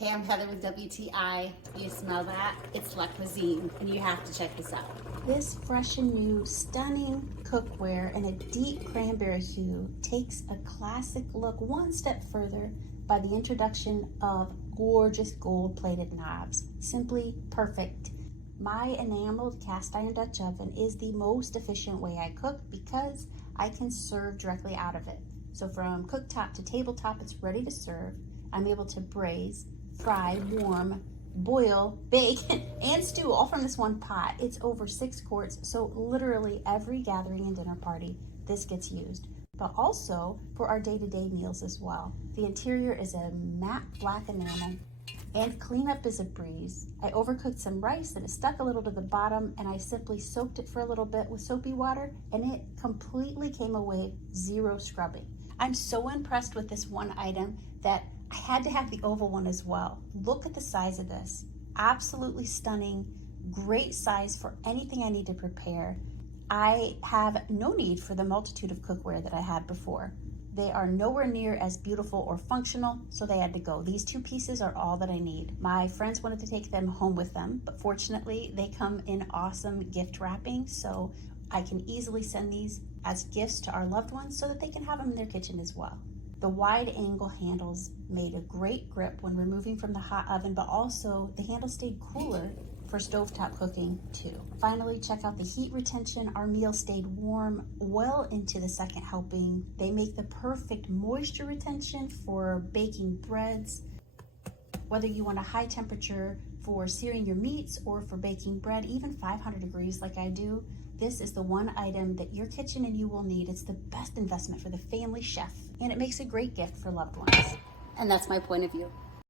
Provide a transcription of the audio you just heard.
Hey, I'm Heather with WTI. You smell that? It's La Cuisine, and you have to check this out. This fresh and new, stunning cookware in a deep cranberry hue takes a classic look one step further by the introduction of gorgeous gold-plated knobs. Simply perfect. My enameled cast iron Dutch oven is the most efficient way I cook because I can serve directly out of it. So from cooktop to tabletop, it's ready to serve. I'm able to braise, fry, warm, boil, bake, and stew all from this one pot. It's over 6 quarts, so literally every gathering and dinner party, this gets used. But also for our day-to-day meals as well. The interior is a matte black enamel, and cleanup is a breeze. I overcooked some rice and it stuck a little to the bottom, and I simply soaked it for a little bit with soapy water, and it completely came away zero scrubbing. I'm so impressed with this one item that I had to have the oval one as well. Look at the size of this. Absolutely stunning, great size for anything I need to prepare. I have no need for the multitude of cookware that I had before. They are nowhere near as beautiful or functional, so they had to go. These 2 pieces are all that I need. My friends wanted to take them home with them, but fortunately they come in awesome gift wrapping, so I can easily send these as gifts to our loved ones so that they can have them in their kitchen as well. The wide angle handles made a great grip when removing from the hot oven, but also the handle stayed cooler for stovetop cooking too. Finally, check out the heat retention. Our meal stayed warm well into the second helping. They make the perfect moisture retention for baking breads. Whether you want a high temperature for searing your meats or for baking bread, even 500 degrees like I do, this is the one item that your kitchen and you will need. It's the best investment for the family chef, and it makes a great gift for loved ones. And that's my point of view.